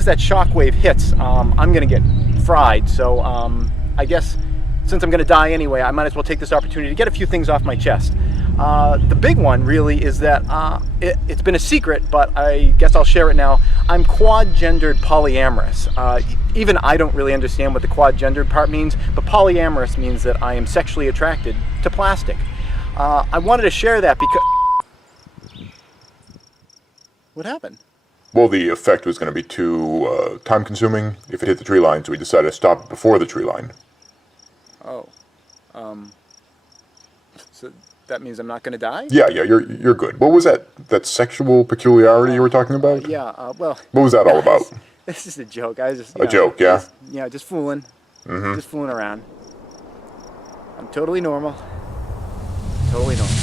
As that shockwave hits, I'm gonna get fried. So I guess since I'm gonna die anyway, I might as well take this opportunity to get a few things off my chest. The big one really is that it's been a secret, but I guess I'll share it now. I'm quad-gendered polyamorous. Even I don't really understand what the quad-gendered part means, but polyamorous means that I am sexually attracted to plastic. I wanted to share that because... What happened? Well, the effect was going to be too time-consuming if it hit the tree line, so we decided to stop it before the tree line. Oh. So that means I'm not going to die? Yeah, you're good. What was that sexual peculiarity you were talking about? Well... What was that all about? This is a joke. I was just... A joke, yeah? Just fooling. Mm-hmm. Just fooling around. I'm totally normal. Totally normal.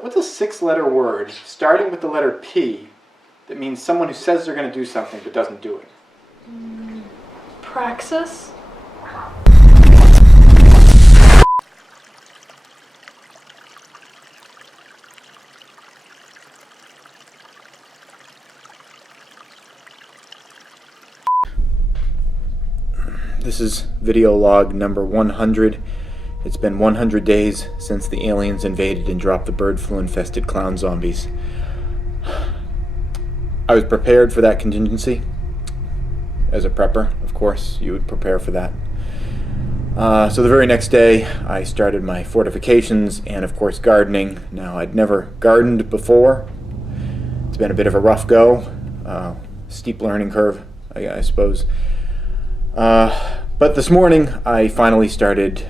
What's a six-letter word starting with the letter P that means someone who says they're going to do something but doesn't do it? Praxis? This is video log number 100. It's been 100 days since the aliens invaded and dropped the bird flu-infested clown zombies. I was prepared for that contingency. As a prepper, of course, you would prepare for that. So the very next day, I started my fortifications and, of course, gardening. Now, I'd never gardened before. It's been a bit of a rough go. Steep learning curve, I suppose. But this morning, I finally started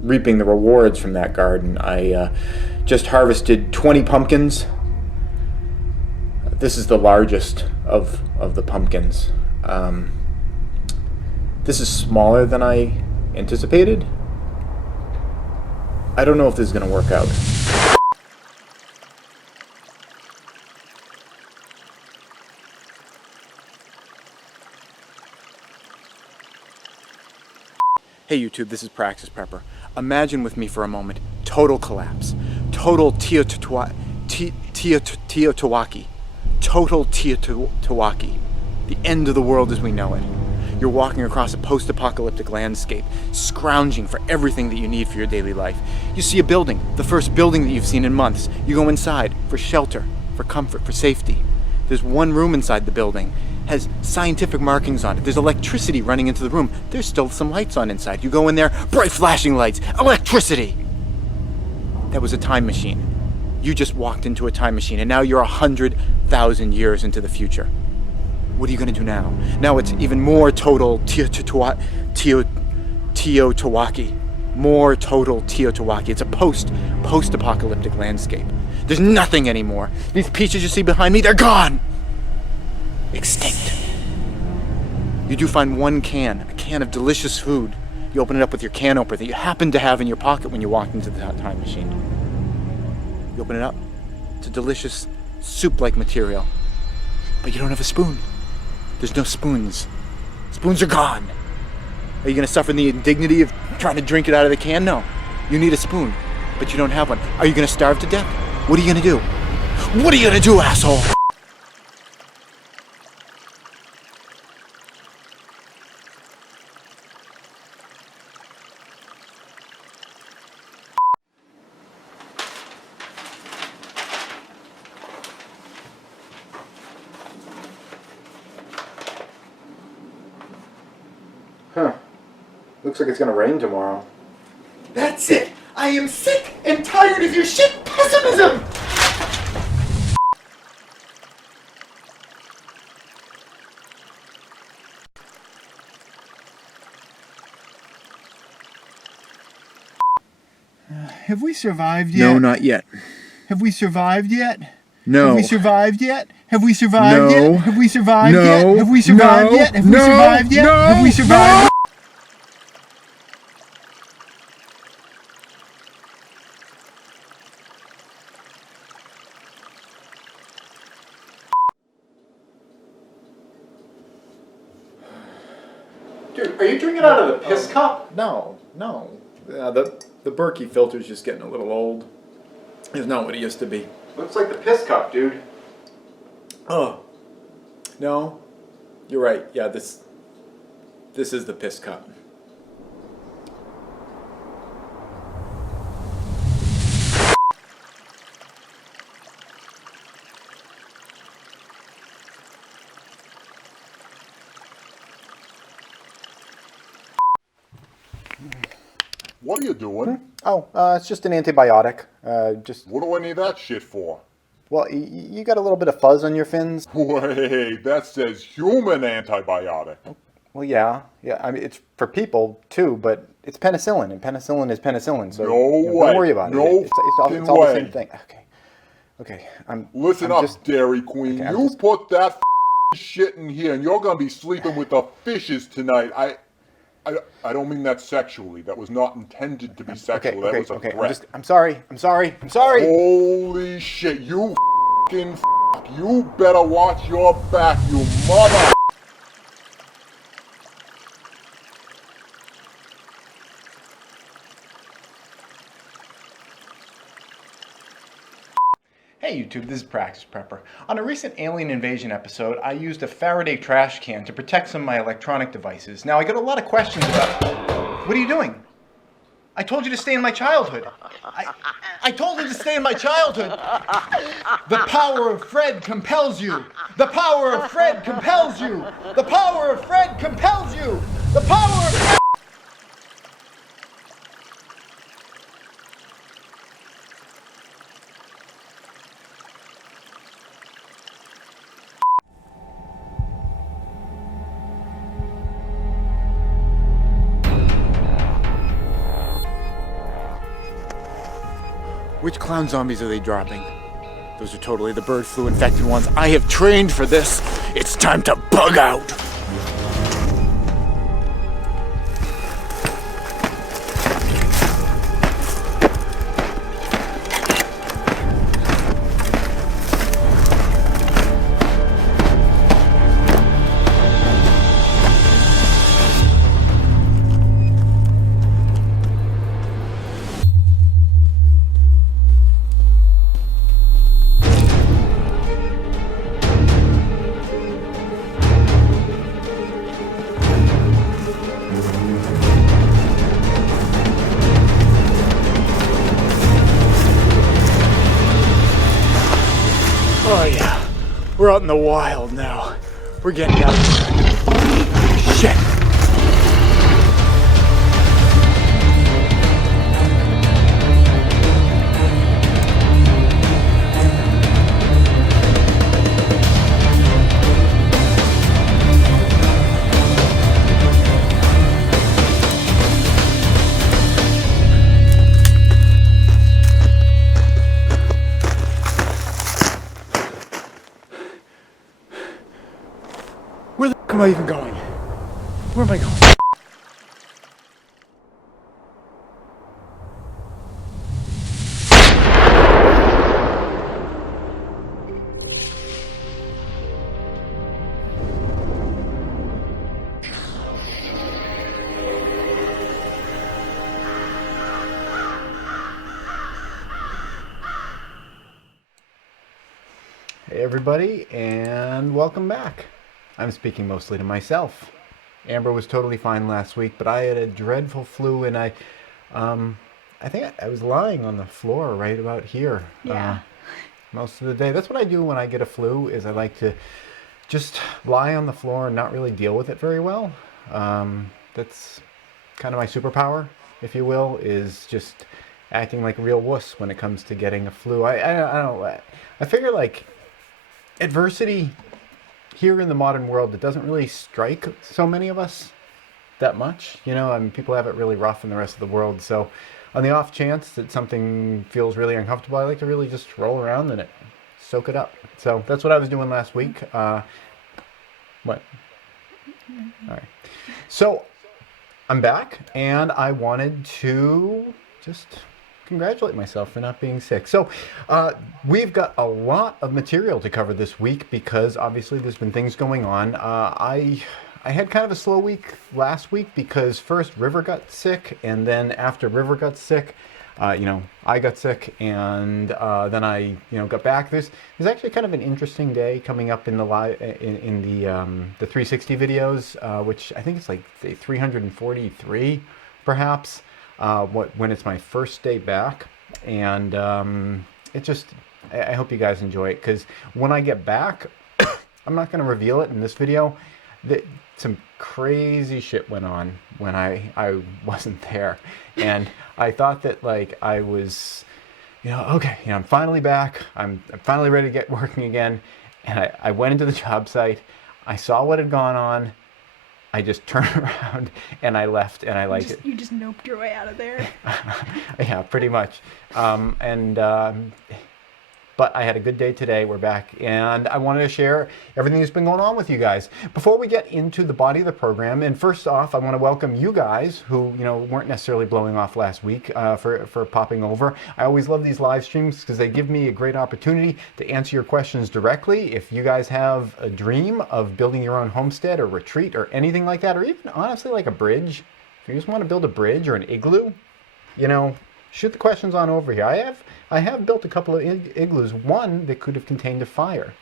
reaping the rewards from that garden. I just harvested 20 pumpkins. This is the largest of the pumpkins. This is smaller than I anticipated. I don't know if this is going to work out. Hey YouTube, this is Praxis Prepper. Imagine with me for a moment, total collapse. Total Teotihuacan. Total Teotihuacan. The end of the world as we know it. You're walking across a post-apocalyptic landscape, scrounging for everything that you need for your daily life. You see a building, the first building that you've seen in months. You go inside for shelter, for comfort, for safety. There's one room inside the building. Has scientific markings on it. There's electricity running into the room. There's still some lights on inside. You go in there, bright flashing lights, electricity. That was a time machine. You just walked into a time machine and now you're 100,000 years into the future. What are you gonna do now? Now it's even more total Teotihuacan. More total Teotihuacan. It's a post-apocalyptic landscape. There's nothing anymore. These peaches you see behind me, they're gone. Extinct. You do find one can, a can of delicious food. You open it up with your can opener that you happen to have in your pocket when you walked into the time machine. You open it up. It's a delicious soup-like material. But you don't have a spoon. There's no spoons. Spoons are gone. Are you going to suffer the indignity of trying to drink it out of the can? No. You need a spoon, but you don't have one. Are you going to starve to death? What are you going to do? What are you going to do, asshole? Huh. Looks like it's gonna rain tomorrow. That's it! I am sick and tired of your shit pessimism! Have we survived yet? No, not yet. Have we survived yet? No. Have we survived yet? Have we survived No. yet? Have we survived No. yet? Have we survived No. yet? Have we No. survived yet? No. Have we survived yet? Dude, are you drinking out of the piss cup? No. The Berkey filter's just getting a little old. It's not what it used to be. Looks like the piss cup, dude. Oh. No. You're right. Yeah, this is the piss cup. What are you doing? Oh, it's just an antibiotic. What do I need that shit for? Well, you got a little bit of fuzz on your fins. Wait, that says human antibiotic. Well, yeah. I mean, it's for people too, but it's penicillin, and penicillin is penicillin. So No don't way. worry about No it. It's all the way. same thing. Okay. Listen I'm up, just- Dairy Queen. okay, I'm You just- put that shit in here, and you're gonna be sleeping with the fishes tonight. I don't mean that sexually. That was not intended to be sexual. That was a threat. I'm sorry. Holy shit! You f***ing you better watch your back, you mother. Hey YouTube, this is Praxis Prepper. On a recent alien invasion episode, I used a Faraday trash can to protect some of my electronic devices. Now, I got a lot of questions about... What are you doing? I told you to stay in my childhood. I told you to stay in my childhood. The power of Fred compels you. The power of Fred compels you. The power of Fred compels you. The power of Fred... Which clown zombies are they dropping? Those are totally the bird flu infected ones. I have trained for this. It's time to bug out. Oh yeah, we're out in the wild now. We're getting out there. Shit. Where the f am I even going? Where am I going? Hey everybody, and welcome back. I'm speaking mostly to myself. Amber was totally fine last week, but I had a dreadful flu, and I think I was lying on the floor right about here. Yeah. Most of the day. That's what I do when I get a flu, is I like to just lie on the floor and not really deal with it very well. That's kind of my superpower, if you will, is just acting like a real wuss when it comes to getting a flu. I don't know. I figure like adversity here in the modern world, it doesn't really strike so many of us that much. You know, I mean, people have it really rough in the rest of the world. So on the off chance that something feels really uncomfortable, I like to really just roll around in it, soak it up. So that's what I was doing last week. What? All right. So I'm back, and I wanted to just congratulate myself for not being sick. So we've got a lot of material to cover this week because obviously there's been things going on. I I had kind of a slow week last week because first River got sick, and then after River got sick, I got sick, and then I got back. There's actually kind of an interesting day coming up in the the 360 videos, which I think it's like 343 perhaps, when it's my first day back, and I hope you guys enjoy it, because when I get back, I'm not going to reveal it in this video. Some crazy shit went on when I wasn't there, and I thought that like I was, okay, I'm finally back. I'm finally ready to get working again, and I went into the job site. I saw what had gone on. I just turned around and I left, and I liked it. You just noped your way out of there. Yeah, pretty much. But I had a good day today. We're back, and I wanted to share everything that's been going on with you guys. Before we get into the body of the program, and first off, I want to welcome you guys who weren't necessarily blowing off last week for popping over. I always love these live streams because they give me a great opportunity to answer your questions directly. If you guys have a dream of building your own homestead or retreat or anything like that, or even honestly like a bridge, if you just want to build a bridge or an igloo, shoot the questions on over here. I have built a couple of igloos, one that could have contained a fire,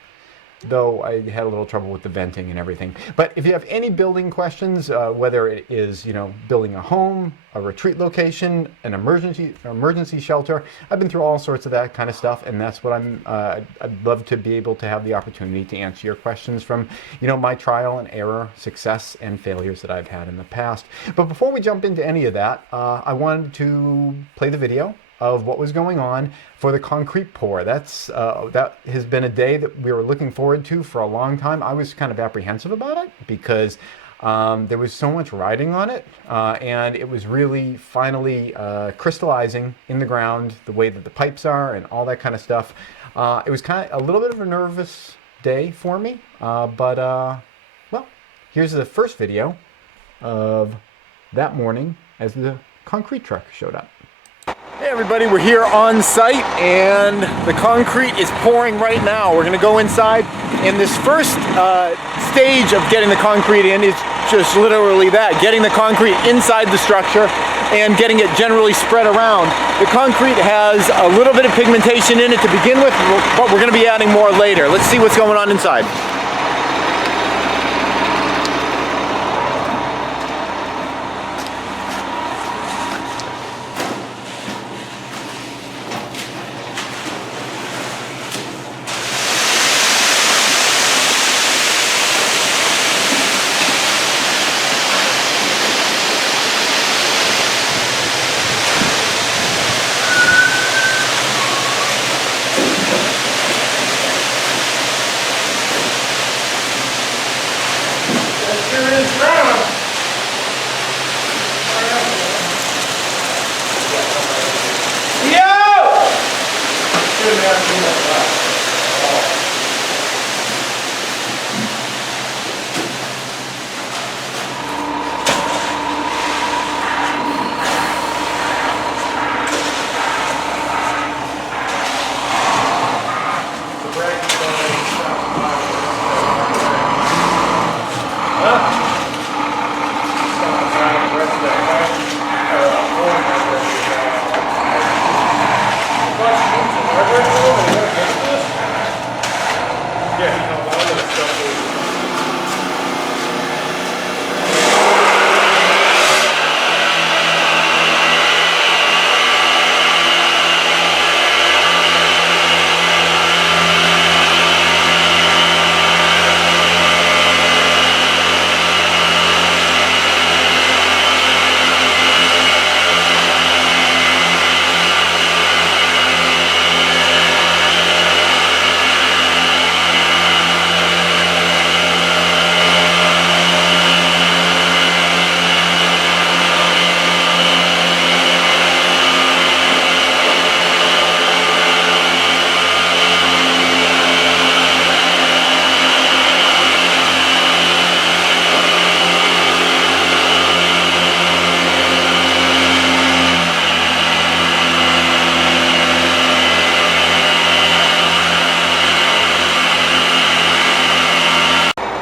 though I had a little trouble with the venting and everything. But if you have any building questions, whether it is building a home, a retreat location, an emergency shelter, I've been through all sorts of that kind of stuff, and that's what I'd love to be able to have the opportunity to answer your questions from my trial and error, success and failures that I've had in the past. But before we jump into any of that, I wanted to play the video of what was going on for the concrete pour. That has been a day that we were looking forward to for a long time. I was kind of apprehensive about it because there was so much riding on it, and it was really finally crystallizing in the ground, the way that the pipes are and all that kind of stuff. It was kind of a little bit of a nervous day for me, but well, here's the first video of that morning as the concrete truck showed up. Hey everybody, we're here on site and the concrete is pouring right now. We're gonna go inside, and this first stage of getting the concrete in is just literally that, getting the concrete inside the structure and getting it generally spread around. The concrete has a little bit of pigmentation in it to begin with, but we're gonna be adding more later. Let's see what's going on inside.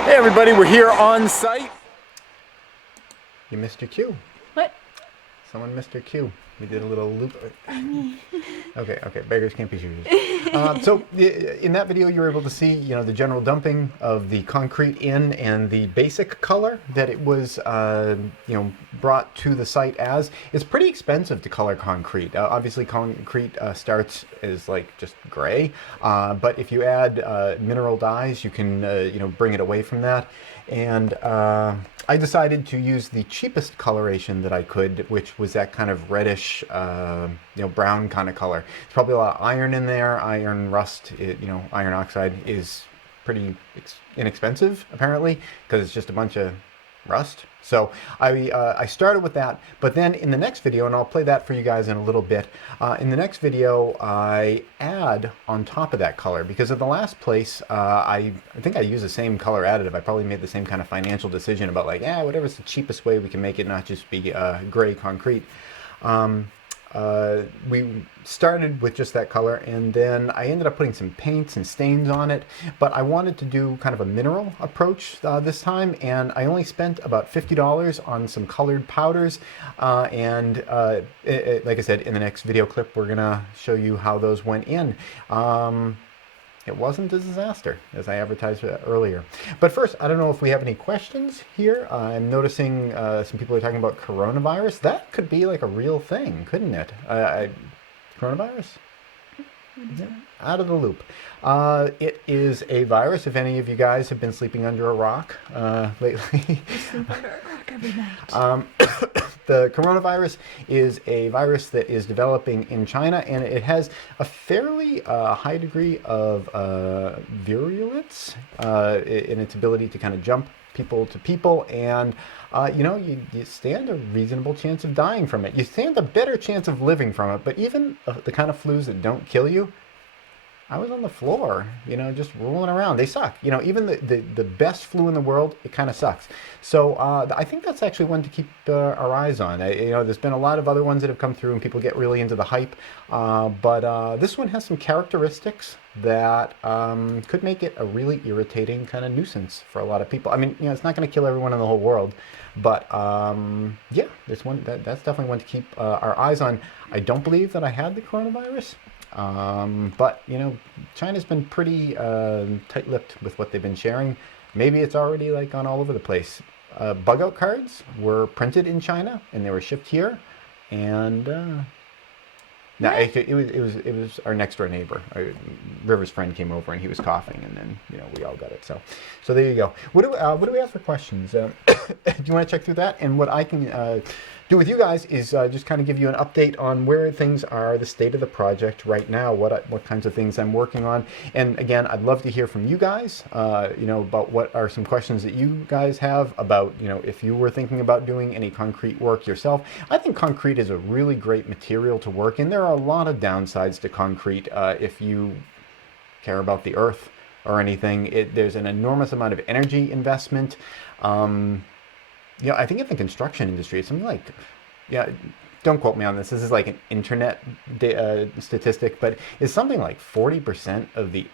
Hey everybody, we're here on site You missed your cue. What? Someone missed their cue. We did a little loop. Okay, beggars can't be choosers. So in that video, you were able to see, the general dumping of the concrete in and the basic color that it was, brought to the site as. It's pretty expensive to color concrete. Obviously, concrete starts as like just gray, but if you add mineral dyes, you can, bring it away from that. And I decided to use the cheapest coloration that I could, which was that kind of reddish, brown kind of color. There's probably a lot of iron in there. Iron rust, iron oxide is pretty inexpensive apparently because it's just a bunch of rust. So I started with that, but then in the next video, and I'll play that for you guys in a little bit, in the next video I add on top of that color, because in the last place I think I used the same color additive. I probably made the same kind of financial decision about like, whatever's the cheapest way we can make it not just be gray concrete. We started with just that color, and then I ended up putting some paints and stains on it, but I wanted to do kind of a mineral approach this time, and I only spent about $50 on some colored powders, and like I said, in the next video clip we're gonna show you how those went in. It wasn't a disaster, as I advertised earlier. But first, I don't know if we have any questions here. I'm noticing some people are talking about coronavirus. That could be like a real thing, couldn't it? Coronavirus? Yeah, out of the loop. It is a virus. If any of you guys have been sleeping under a rock lately. Sleep under a rock every night. The coronavirus is a virus that is developing in China, and it has a fairly high degree of virulence in its ability to kind of jump people to people, and you stand a reasonable chance of dying from it. You stand a better chance of living from it, but even the kind of flus that don't kill you, I was on the floor, just rolling around. They suck. Even the best flu in the world, it kind of sucks. So I think that's actually one to keep our eyes on. There's been a lot of other ones that have come through and people get really into the hype. But this one has some characteristics that could make it a really irritating kind of nuisance for a lot of people. I mean, it's not going to kill everyone in the whole world. But yeah, there's one that's definitely one to keep our eyes on. I don't believe that I had the coronavirus. But China's been pretty tight-lipped with what they've been sharing. Maybe it's already like gone all over the place. Bug out cards were printed in China and they were shipped here, and no, it was our next door neighbor. River's friend came over and he was coughing, and then we all got it. So there you go. What do we have for questions? Do you want to check through that? And what I can do with you guys is just kind of give you an update on where things are, the state of the project right now, what kinds of things I'm working on. And again, I'd love to hear from you guys, about what are some questions that you guys have about, if you were thinking about doing any concrete work yourself. I think concrete is a really great material to work in. There are a lot of downsides to concrete if you care about the earth or anything. There's an enormous amount of energy investment. I think in the construction industry, it's something like, don't quote me on this. This is like an internet statistic, but it's something like 40% of the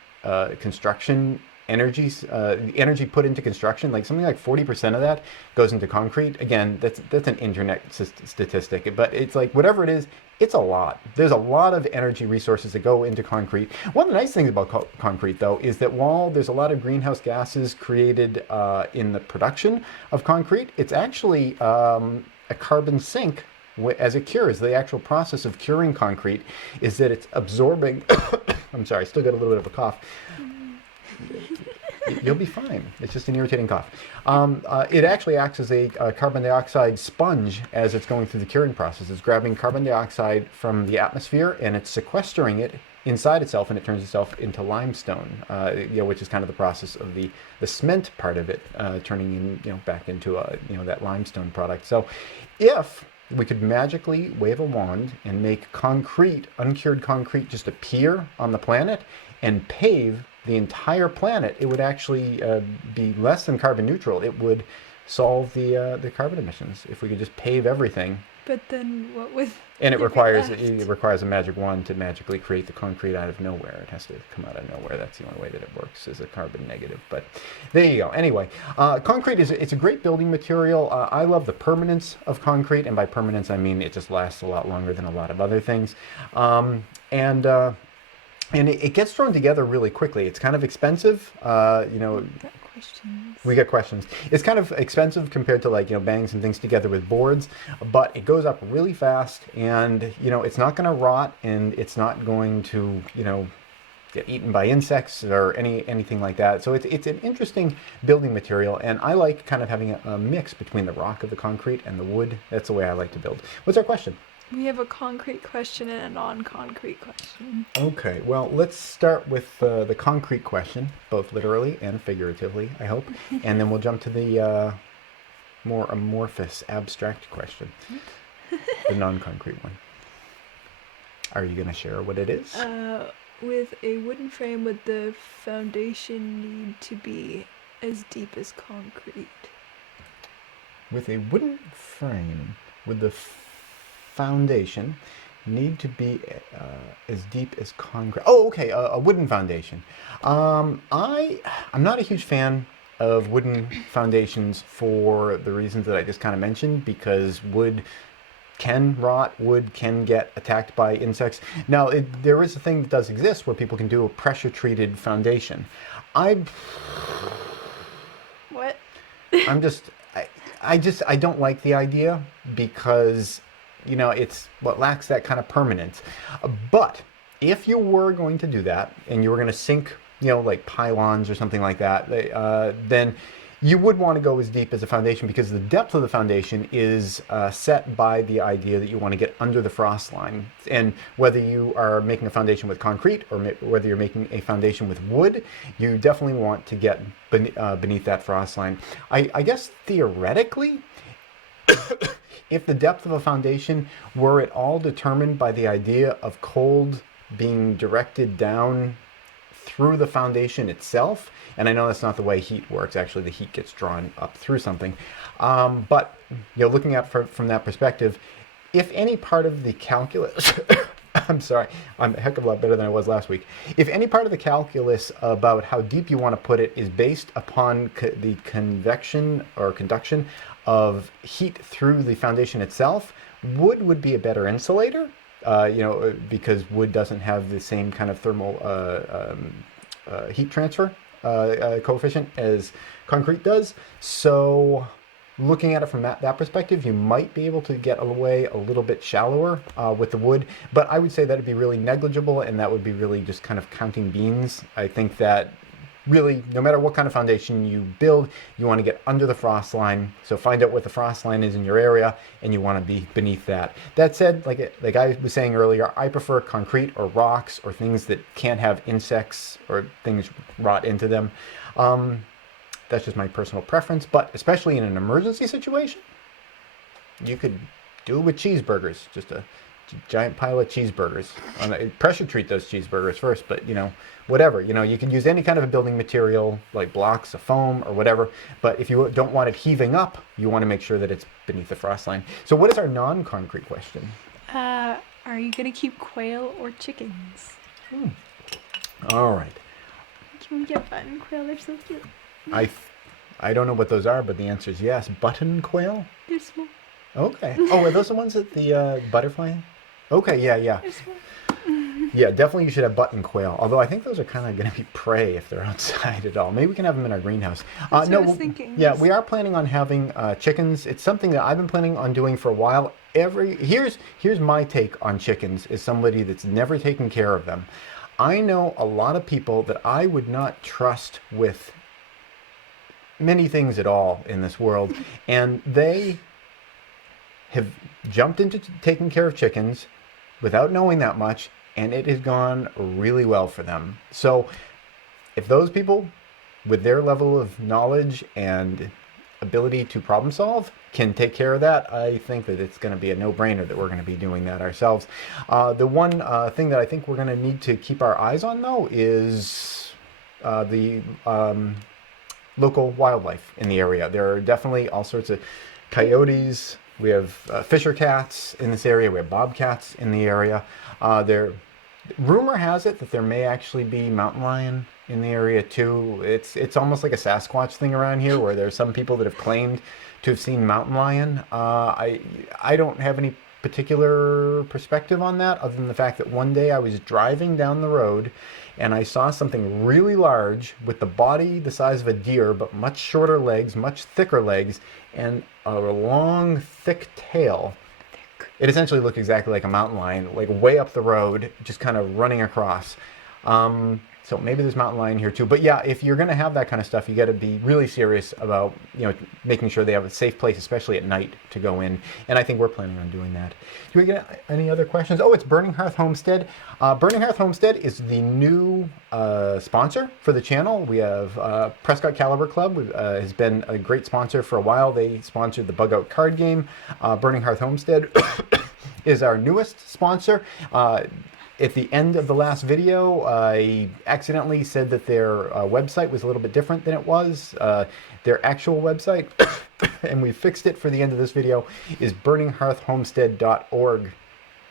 construction the energy put into construction, like something like 40% of that goes into concrete. Again, that's an internet statistic, but it's like whatever it is, it's a lot. There's a lot of energy resources that go into concrete. One of the nice things about concrete, though, is that while there's a lot of greenhouse gases created in the production of concrete, it's actually a carbon sink as it cures. The actual process of curing concrete is that it's absorbing. I'm sorry, I still got a little bit of a cough. You'll be fine. It's just an irritating cough. It actually acts as a carbon dioxide sponge as it's going through the curing process. It's grabbing carbon dioxide from the atmosphere and it's sequestering it inside itself, and it turns itself into limestone, which is kind of the process of the cement part of it turning back into that limestone product. So if we could magically wave a wand and make concrete, uncured concrete, just appear on the planet and pave the entire planet, it would actually be less than carbon neutral. It would solve the carbon emissions if we could just pave everything But then what with? And it the requires left? a magic wand to magically create the concrete out of nowhere. It has to come out of nowhere. That's the only way that it works, is a carbon negative. But there you go. Anyway, concrete it's a great building material. I love the permanence of concrete, and by permanence I mean it just lasts a lot longer than a lot of other things. And it gets thrown together really quickly. It's kind of expensive, Got questions. We get questions. It's kind of expensive compared to, like, banging some things together with boards, but it goes up really fast, and it's not going to rot, and it's not going to get eaten by insects or anything like that. So it's an interesting building material, and I like kind of having a mix between the rock of the concrete and the wood. That's the way I like to build. What's our question? We have a concrete question and a non-concrete question. Okay, well, let's start with the concrete question, both literally and figuratively, I hope, and then we'll jump to the more amorphous, abstract question, the non-concrete one. Are you going to share what it is? With a wooden frame, would the foundation need to be as deep as concrete? With a wooden frame, would the foundation need to be as deep as concrete? Oh, okay, a wooden foundation. I'm not a huge fan of wooden foundations for the reasons that I just kind of mentioned, because wood can rot, wood can get attacked by insects. Now, there is a thing that does exist where people can do a pressure-treated foundation. What? I don't like the idea, because it's what lacks that kind of permanence. But if you were going to do that, and you were going to sink, like pylons or something like that, then you would want to go as deep as a foundation, because the depth of the foundation is set by the idea that you want to get under the frost line. And whether you are making a foundation with concrete or whether you're making a foundation with wood, you definitely want to get beneath that frost line. I guess theoretically, if the depth of a foundation were at all determined by the idea of cold being directed down through the foundation itself, and I know that's not the way heat works. Actually, the heat gets drawn up through something. But looking at it from that perspective, if any part of the calculus, I'm sorry, I'm a heck of a lot better than I was last week. If any part of the calculus about how deep you want to put it is based upon the convection or conduction of heat through the foundation itself, wood would be a better insulator, because wood doesn't have the same kind of thermal heat transfer coefficient as concrete does. So looking at it from that perspective, you might be able to get away a little bit shallower with the wood, but I would say that would be really negligible, and that would be really just kind of counting beans. I think that really, no matter what kind of foundation you build, you want to get under the frost line. So find out what the frost line is in your area, and you want to be beneath that. That said, like I was saying earlier, I prefer concrete or rocks or things that can't have insects or things rot into them. That's just my personal preference, but especially in an emergency situation, you could do it with cheeseburgers, just a giant pile of cheeseburgers. Pressure treat those cheeseburgers first, but whatever. You can use any kind of a building material, like blocks of foam or whatever, but if you don't want it heaving up, you want to make sure that it's beneath the frost line. So what is our non-concrete question? Are you gonna keep quail or chickens? All right. Can we get button quail? They're so cute. I don't know what those are, but the answer is yes. Button quail? They're small. Okay. Oh, are those the ones that the butterfly? Okay, yeah. They're small. Yeah, definitely you should have button quail. Although I think those are kind of going to be prey if they're outside at all. Maybe we can have them in our greenhouse. That's what I was thinking. Yeah, we are planning on having chickens. It's something that I've been planning on doing for a while. Here's my take on chickens as somebody that's never taken care of them. I know a lot of people that I would not trust with many things at all in this world, and they have jumped into taking care of chickens without knowing that much, and it has gone really well for them. So if those people with their level of knowledge and ability to problem solve can take care of that, I think that it's going to be a no-brainer that we're going to be doing that ourselves. The one thing that I think we're going to need to keep our eyes on, though, is the local wildlife in the area. There are definitely all sorts of coyotes, We have fisher cats in this area. We have bobcats in the area. Rumor has it that there may actually be mountain lion in the area too. It's almost like a Sasquatch thing around here, where there's some people that have claimed to have seen mountain lion. I don't have any particular perspective on that, other than the fact that one day I was driving down the road and I saw something really large with the body the size of a deer, but much shorter legs, much thicker legs, and a long, thick tail. It essentially looked exactly like a mountain lion, like way up the road, just kind of running across. So maybe there's mountain lion here too. But yeah, if you're going to have that kind of stuff, you got to be really serious about, making sure they have a safe place, especially at night, to go in. And I think we're planning on doing that. Do we get any other questions? Oh, it's Burning Hearth Homestead. Burning Hearth Homestead is the new sponsor for the channel. We have Prescott Caliber Club has been a great sponsor for a while. They sponsored the Bug Out card game. Burning Hearth Homestead is our newest sponsor. At the end of the last video, I accidentally said that their website was a little bit different than it was. Their actual website, and we fixed it for the end of this video, is burninghearthhomestead.org.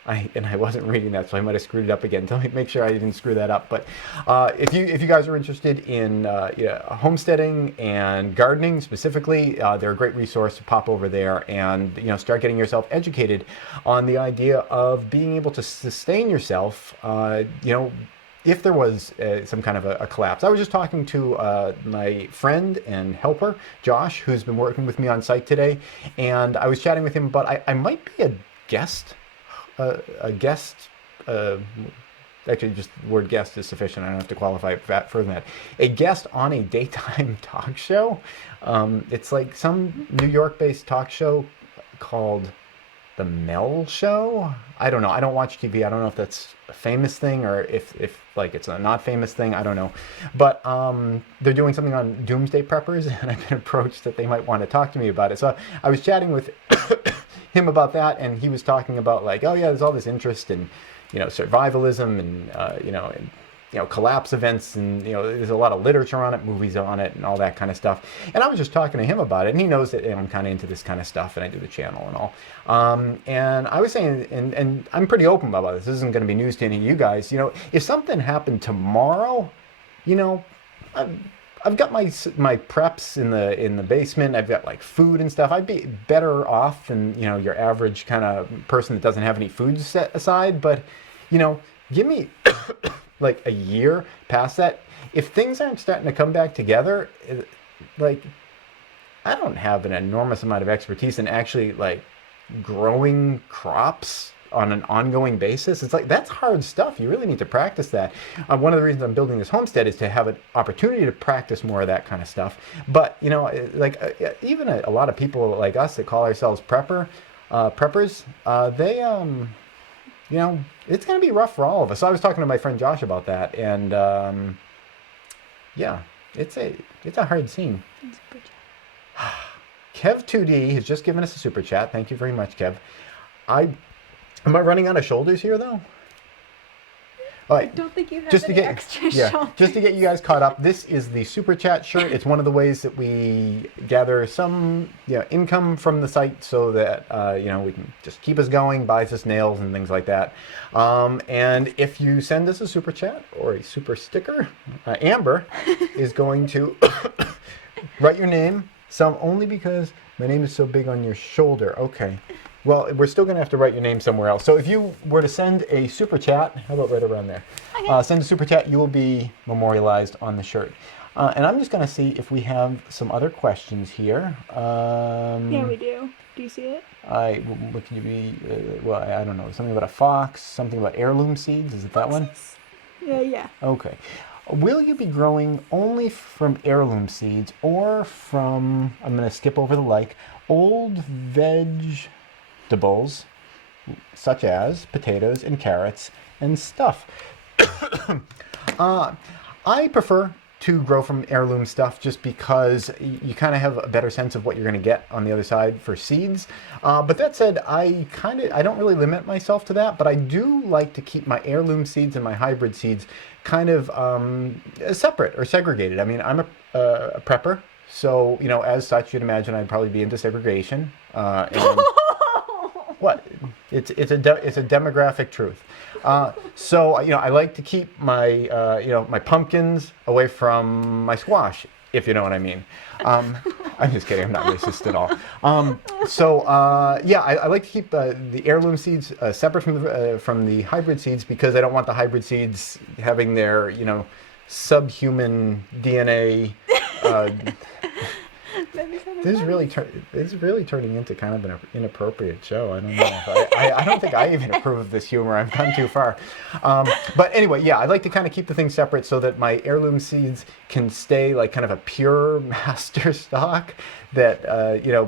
I wasn't reading that, so I might have screwed it up again. Tell me, make sure I didn't screw that up. But if you guys are interested in homesteading and gardening specifically, they're a great resource to pop over there and start getting yourself educated on the idea of being able to sustain yourself. If there was some kind of a collapse. I was just talking to my friend and helper, Josh, who's been working with me on site today, and I was chatting with him about I might be a guest. Actually, just the word guest is sufficient. I don't have to qualify it further than that. A guest on a daytime talk show. It's like some New York-based talk show called The Mel Show. I don't know. I don't watch TV. I don't know if that's a famous thing or if like it's a not famous thing. I don't know. But they're doing something on doomsday preppers, and I've been approached that they might want to talk to me about it. So I was chatting with him about that, and he was talking about like, oh yeah, there's all this interest in survivalism and collapse events, and there's a lot of literature on it, movies on it, and all that kind of stuff. And I was just talking to him about it, and he knows that I'm kind of into this kind of stuff, and I do the channel and all. And I was saying, and I'm pretty open about this. This isn't going to be news to any of you guys. If something happened tomorrow, I've got my preps in the basement. I've got like food and stuff. I'd be better off than your average kind of person that doesn't have any food set aside. But give me like a year past that. If things aren't starting to come back together, like I don't have an enormous amount of expertise in actually like growing crops on an ongoing basis. It's like, that's hard stuff. You really need to practice that. One of the reasons I'm building this homestead is to have an opportunity to practice more of that kind of stuff. But even a lot of people like us that call ourselves preppers, they it's going to be rough for all of us. So I was talking to my friend Josh about that, and yeah, it's a hard scene. Kev2D has just given us a super chat. Thank you very much, Kev. Am I running out of shoulders here, though? All right. I don't think you have just any to get, extra yeah, shoulders. Just to get you guys caught up, this is the super chat shirt. It's one of the ways that we gather some income from the site so that we can just keep us going, buys us nails and things like that. And if you send us a super chat or a super sticker, Amber is going to write your name. Some only because my name is so big on your shoulder. Okay. Well, we're still going to have to write your name somewhere else. So if you were to send a super chat, how about right around there? Okay. Send a super chat, you will be memorialized on the shirt. And I'm just going to see if we have some other questions here. Yeah, we do. Do you see it? What can you be? Well, I don't know. Something about a fox, something about heirloom seeds. Is it that one? Yeah. Okay. Will you be growing only from heirloom seeds or from, I'm going to skip over the like, old vegetables such as potatoes and carrots and stuff? I prefer to grow from heirloom stuff just because you kind of have a better sense of what you're going to get on the other side for seeds. But that said, I don't really limit myself to that, but I do like to keep my heirloom seeds and my hybrid seeds kind of separate or segregated. I mean, I'm a prepper, so as such, you'd imagine I'd probably be into segregation. And What? It's a demographic truth. So I like to keep my my pumpkins away from my squash, if you know what I mean. I'm just kidding. I'm not racist at all. I like to keep the heirloom seeds separate from the hybrid seeds because I don't want the hybrid seeds having their subhuman DNA. This is really turning into kind of an inappropriate show. I don't know. I don't think I even approve of this humor. I've gone too far. But anyway, yeah, I like to kind of keep the things separate so that my heirloom seeds can stay like kind of a pure master stock that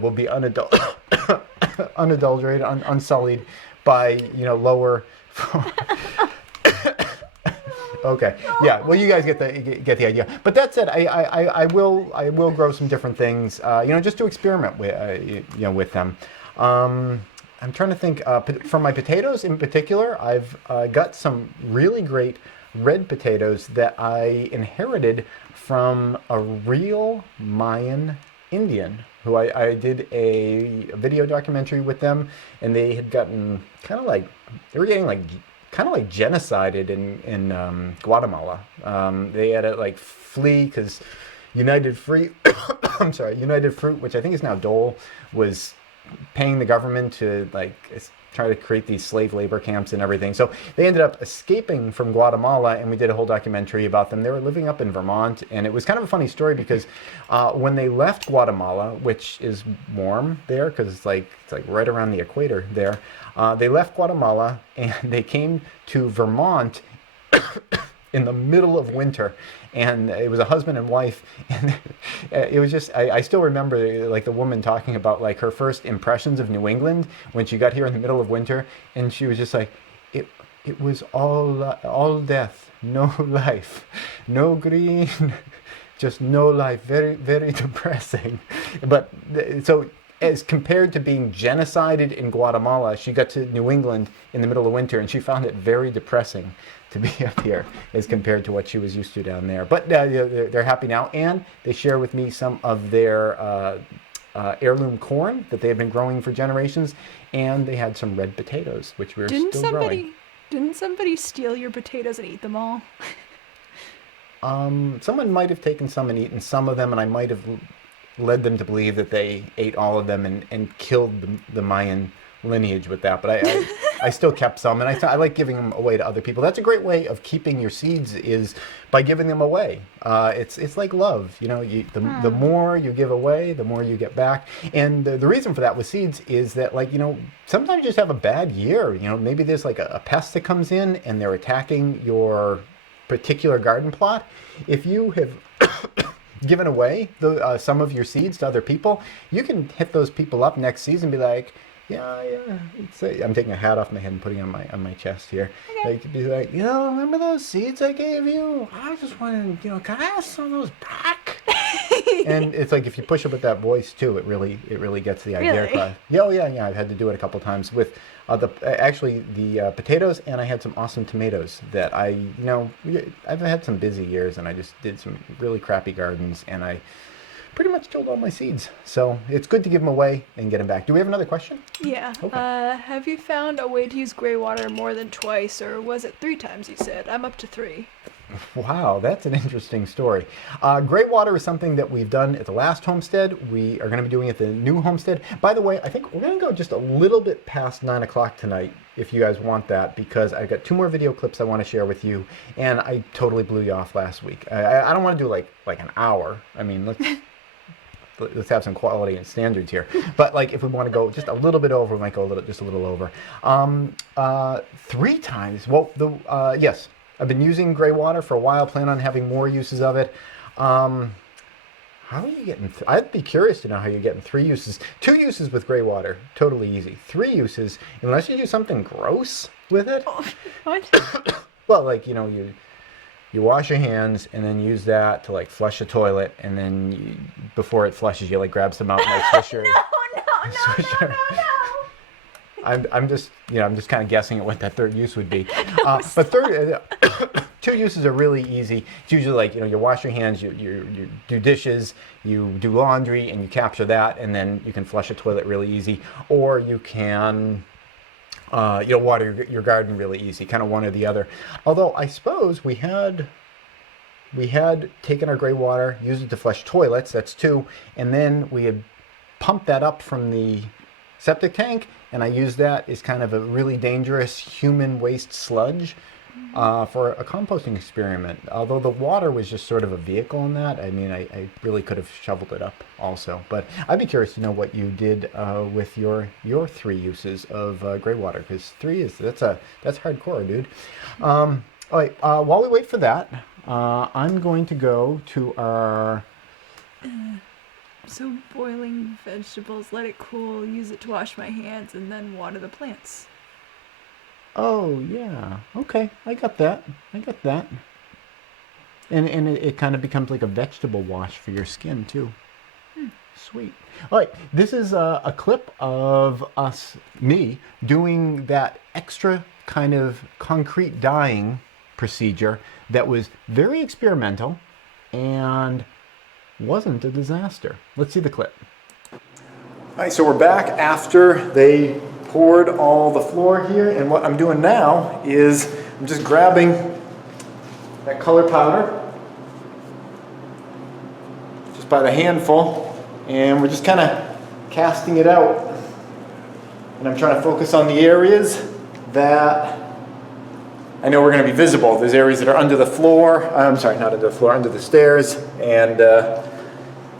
will be unadulterated, unsullied by lower. Okay. Yeah. Well, you guys get the idea. But that said, I will grow some different things. Just to experiment with them. I'm trying to think. For my potatoes in particular, I've got some really great red potatoes that I inherited from a real Mayan Indian who I did a video documentary with them, and they had gotten they were getting genocided in Guatemala. They had to flee because United Fruit, which I think is now Dole, was paying the government to try to create these slave labor camps and everything. So they ended up escaping from Guatemala, and we did a whole documentary about them. They were living up in Vermont, and it was kind of a funny story because when they left Guatemala, which is warm there because it's like right around the equator there, they left Guatemala and they came to Vermont in the middle of winter, and it was a husband and wife, and it was just I still remember the woman talking about her first impressions of New England when she got here in the middle of winter, and she was just like, it was all death, no life, no green, just no life, very, very depressing. But so as compared to being genocided in Guatemala, she got to New England in the middle of winter and she found it very depressing to be up here as compared to what she was used to down there. But they're happy now, and they share with me some of their heirloom corn that they have been growing for generations, and they had some red potatoes, which we're still growing. Didn't somebody steal your potatoes and eat them all? Someone might have taken some and eaten some of them, and I might have led them to believe that they ate all of them and killed the Mayan lineage with that. But I still kept some, and I like giving them away to other people. That's a great way of keeping your seeds, is by giving them away. It's like love. The more you give away, the more you get back. And the reason for that with seeds is that sometimes you just have a bad year. Maybe there's a pest that comes in and they're attacking your particular garden plot. If you have given away some of your seeds to other people, you can hit those people up next season and be like, yeah. I'm taking a hat off my head and putting it on my chest here. Okay. Be like, remember those seeds I gave you? I just wanted, can I have some of those back? And it's if you push it with that voice too, it really gets the idea across. Yeah. I've had to do it a couple times with the potatoes, and I had some awesome tomatoes that I've had some busy years, and I just did some really crappy gardens, and I pretty much killed all my seeds. So it's good to give them away and get them back. Do we have another question? Yeah. Okay. Have you found a way to use gray water more than twice, or was it 3 times you said? I'm up to 3. Wow, that's an interesting story. Gray water is something that we've done at the last homestead. We are going to be doing it at the new homestead. By the way, I think we're going to go just a little bit past 9 o'clock tonight, if you guys want that, because I've got 2 more video clips I want to share with you, and I totally blew you off last week. I don't want to do like an hour. I mean, let's have some quality and standards here. But if we want to go just a little bit over, we might go just a little over. 3 times. Well, yes. I've been using gray water for a while, plan on having more uses of it. How are you getting, I'd be curious to know how you're getting 3 uses. 2 uses with gray water, totally easy. 3 uses, unless you do something gross with it. Oh, what? Well, you wash your hands and then use that to flush a toilet, and then before it flushes, you grab some out and swish your... No. I'm just kind of guessing at what that 3rd use would be. But 2 uses are really easy. It's usually you wash your hands, you do dishes, you do laundry, and you capture that, and then you can flush a toilet really easy. Or you can water your garden really easy, kind of one or the other. Although I suppose we had taken our gray water, used it to flush toilets, that's two, and then we had pumped that up from the septic tank, and I used that as kind of a really dangerous human waste sludge for a composting experiment. Although the water was just sort of a vehicle in that. I mean, I really could have shoveled it up also. But I'd be curious to know what you did with your three uses of gray water, because three that's hardcore, dude. All right, while we wait for that, I'm going to go to our... So boiling vegetables, let it cool, use it to wash my hands, and then water the plants. Oh, yeah. Okay, I got that. And it kind of becomes like a vegetable wash for your skin, too. Sweet. All right, this is a clip of me, doing that extra kind of concrete dyeing procedure that was very experimental and wasn't a disaster. Let's see the clip. All right, so we're back after they poured all the floor here, and what I'm doing now is I'm just grabbing that color powder just by the handful, and we're just kind of casting it out, and I'm trying to focus on the areas that I know we're going to be visible. There's areas that are under the floor, I'm sorry, not under the floor, under the stairs, and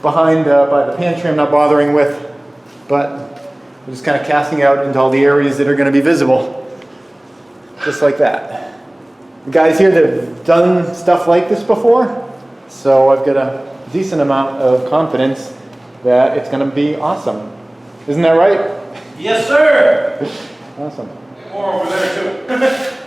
behind by the pantry I'm not bothering with, but we're just kind of casting out into all the areas that are going to be visible, just like that. The guys here that have done stuff like this before, so I've got a decent amount of confidence that it's going to be awesome. Isn't that right? Yes, sir. Awesome. More over there too.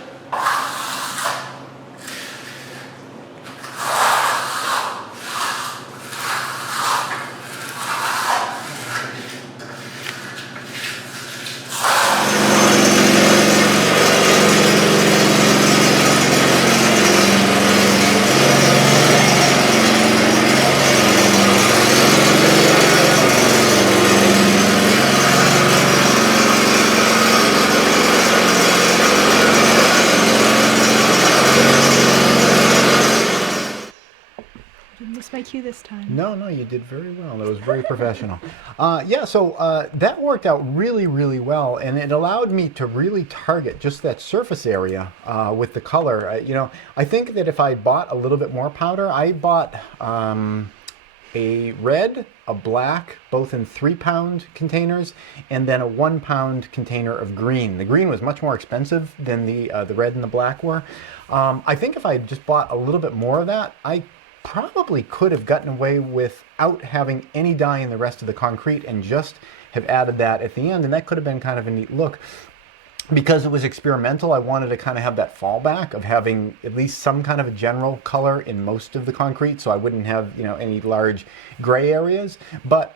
My cue this time. No, you did very well. That was very professional. So that worked out really, really well, and it allowed me to really target just that surface area with the color. I think that if I bought a little bit more powder, I bought a red, a black, both in 3-pound containers, and then a 1-pound container of green. The green was much more expensive than the red and the black were. I think if I just bought a little bit more of that, I probably could have gotten away without having any dye in the rest of the concrete and just have added that at the end, and that could have been kind of a neat look. Because it was experimental, I wanted to kind of have that fallback of having at least some kind of a general color in most of the concrete, so I wouldn't have any large gray areas. But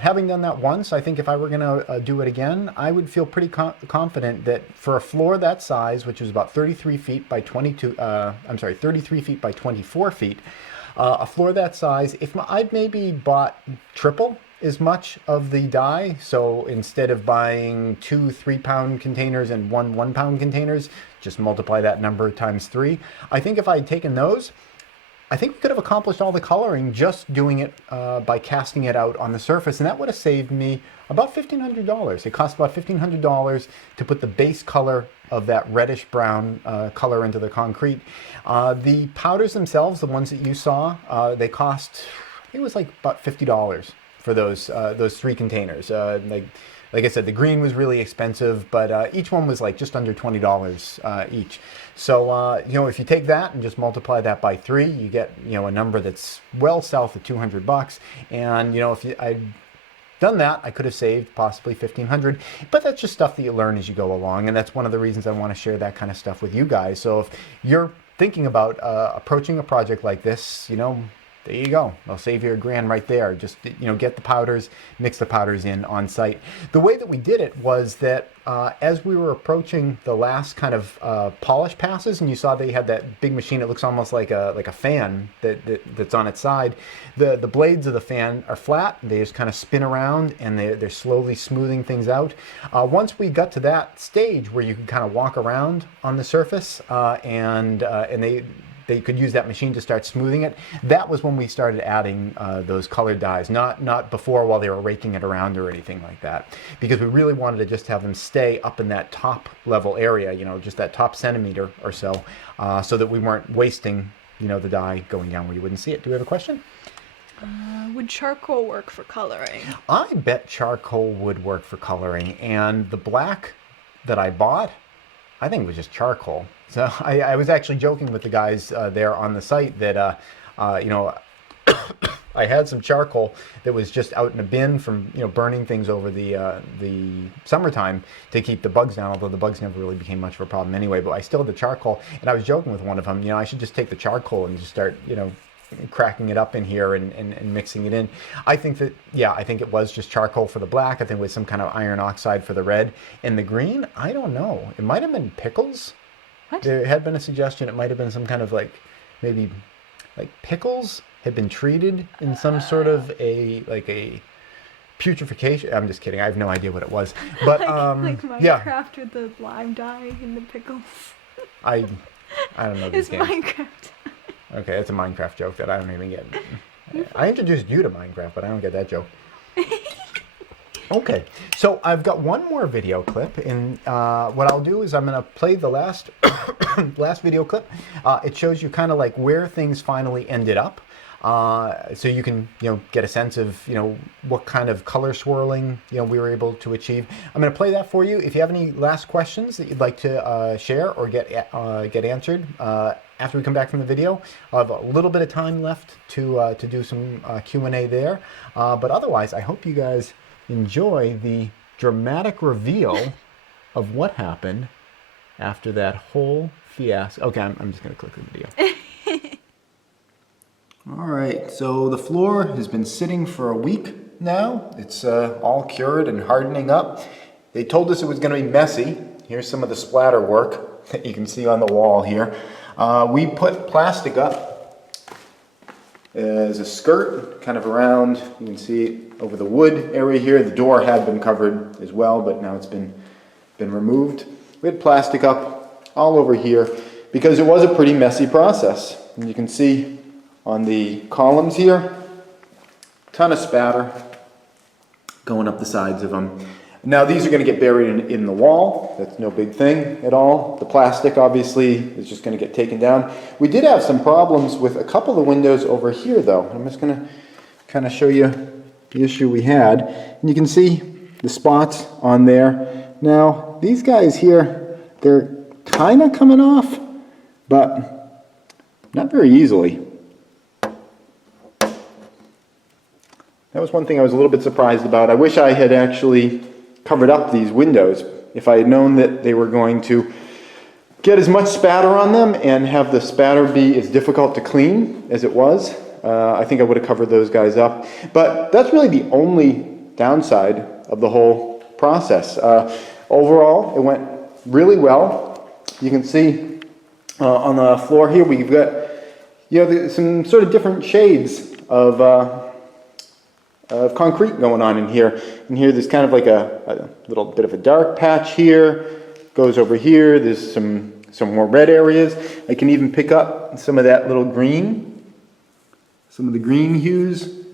having done that once, I think if I were going to do it again, I would feel pretty confident that for a floor that size, which is about 33 feet by 33 feet by 24 feet, a floor that size, if I'd maybe bought triple as much of the dye, so instead of buying 2 3-pound containers and 1 1-pound containers, just multiply that number times 3. I think if I had taken those, I think we could have accomplished all the coloring just doing it by casting it out on the surface, and that would have saved me about $1,500. It cost about $1,500 to put the base color of that reddish brown color into the concrete. The powders themselves, the ones that you saw, they cost, I think it was like about $50 for those 3 containers. Like I said, the green was really expensive, but each one was like just under $20 each. So if you take that and just multiply that by 3, you get a number that's well south of $200. And if I'd done that, I could have saved possibly $1,500. But that's just stuff that you learn as you go along, and that's one of the reasons I want to share that kind of stuff with you guys. So if you're thinking about approaching a project like this, There you go. They'll save you $1,000 right there. Just, get the powders, mix the powders in on site. The way that we did it was that as we were approaching the last kind of polish passes, and you saw they had that big machine, it looks almost like a fan that's on its side. The blades of the fan are flat. They just kind of spin around, and they're slowly smoothing things out. Once we got to that stage where you can kind of walk around on the surface, and they could use that machine to start smoothing it. That was when we started adding those colored dyes, not before while they were raking it around or anything like that, because we really wanted to just have them stay up in that top level area, just that top centimeter or so, so that we weren't wasting, the dye going down where you wouldn't see it. Do we have a question? Would charcoal work for coloring? I bet charcoal would work for coloring, and the black that I bought, I think it was just charcoal. So I was actually joking with the guys there on the site that, I had some charcoal that was just out in a bin from, burning things over the summertime to keep the bugs down, although the bugs never really became much of a problem anyway. But I still had the charcoal, and I was joking with one of them, I should just take the charcoal and just start, cracking it up in here and mixing it in. I think it was just charcoal for the black. I think it was some kind of iron oxide for the red. And the green, I don't know. It might have been pickles. What? There had been a suggestion it might have been some kind of maybe pickles had been treated in some sort of a putrefaction. I'm just kidding. I have no idea what it was. But like yeah. Minecraft with the lime dye and the pickles. I don't know these It's games. Minecraft. Okay, that's a Minecraft joke that I don't even get. I introduced you to Minecraft, but I don't get that joke. Okay, so I've got one more video clip, and what I'll do is I'm going to play the last video clip. It shows you kind of like where things finally ended up, so you can get a sense of what kind of color swirling we were able to achieve. I'm going to play that for you. If you have any last questions that you'd like to share or get answered after we come back from the video, I'll have a little bit of time left to do some Q&A there. But otherwise, I hope you guys enjoy the dramatic reveal of what happened after that whole fiasco. Okay, I'm just going to click the video. All right, so the floor has been sitting for a week now. It's all cured and hardening up. They told us it was going to be messy. Here's some of the splatter work that you can see on the wall here. We put plastic up as a skirt kind of around. You can see it over the wood area here. The door had been covered as well, but now it's been removed. We had plastic up all over here because it was a pretty messy process. And you can see on the columns here, a ton of spatter going up the sides of them. Now these are going to get buried in the wall. That's no big thing at all. The plastic obviously is just going to get taken down. We did have some problems with a couple of the windows over here though. I'm just going to kind of show you the issue we had. And you can see the spots on there. Now these guys here, they're kind of coming off, but not very easily. That was one thing I was a little bit surprised about. I wish I had actually covered up these windows. If I had known that they were going to get as much spatter on them and have the spatter be as difficult to clean as it was, I think I would have covered those guys up. But that's really the only downside of the whole process. Overall, it went really well. You can see on the floor here we've got some sort of different shades of concrete going on in here. And here there's kind of like a little bit of a dark patch here. Goes over here. There's some more red areas. I can even pick up some of that little green. Some of the green hues